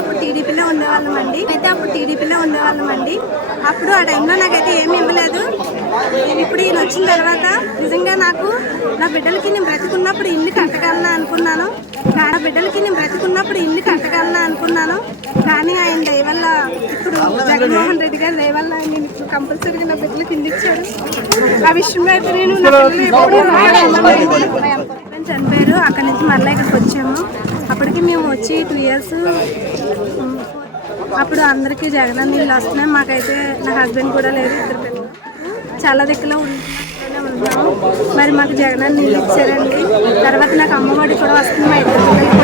అప్పుడు టీడీపీలో ఉండేవాళ్ళం అండి. అయితే అప్పుడు టీడీపీలో ఉండేవాళ్ళం అండి. అప్పుడు ఆ టైంలో నాకైతే ఏమీ ఇవ్వలేదు. ఇప్పుడు ఈయన వచ్చిన తర్వాత నిజంగా నాకు నా బిడ్డలకి నేను బ్రతికున్నప్పుడు ఇల్లు కట్టగలనా అనుకున్నాను. నా బిడ్డలకి నేను బ్రతికున్నప్పుడు ఇల్లు కట్టగలనా అనుకున్నాను. కానీ ఆయన దయ వల్ల ఇప్పుడు జగన్మోహన్ రెడ్డి గారి దయ వల్ల నేను ఇప్పుడు కంపల్సరీగా నా బిడ్డలకి ఇల్లు ఇచ్చాడు ఆ విషయంలో అయితే నేను నా చనిపోయారు. అక్కడి నుంచి మళ్ళీ ఇక్కడికి వచ్చాము. అప్పటికి మేము వచ్చి టూ ఇయర్స్ um, అప్పుడు అందరికీ జగన్ నీళ్ళు వస్తున్నాయి. మాకైతే నా హస్బెండ్ కూడా లేదు ఇద్దరు పిల్లలు. చాలా దిక్కులో ఉంటున్నానే ఉన్నాము. మరి మాకు జగన్ నీళ్ళు ఇచ్చారండి. తర్వాత నాకు అమ్మఒడి కూడా వస్తుంది మా ఇద్దరు పిల్లలు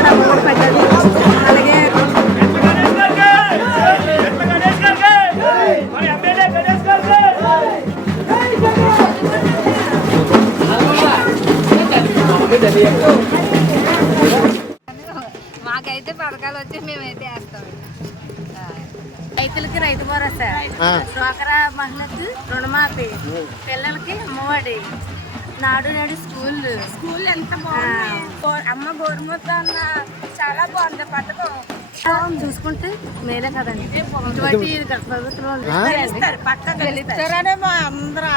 మాకైతే పథకాలు వచ్చి మేమైతే వేస్తాం. రైతులకి రైతు భరోసా. డ్వాక్రా మహిళకి రుణమాఫీ. పిల్లలకి అమ్మఒడి. నాడు నాడు స్కూల్. స్కూల్ ఎంత బాగుంది. అమ్మ గోరుముద్ద అన్న చాలా బాగుంది పథకం. చూసుకుంటే మేలే కదండి. ఇటువంటి ప్రభుత్వం మా అందరి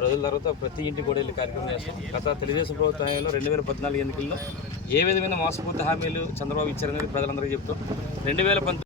రోజుల తర్వాత ప్రతి ఇంటికి కూడా వెళ్ళి కార్యక్రమం చేస్తాం. గత తెలుగుదేశం ప్రభుత్వ హయాంలో రెండు వేల పద్నాలుగు ఎన్నికల్లో ఏ విధమైన మోసపూర్తి హామీలు చంద్రబాబు ఇచ్చారనేది ప్రజలందరికీ చెప్తాం. రెండు వేల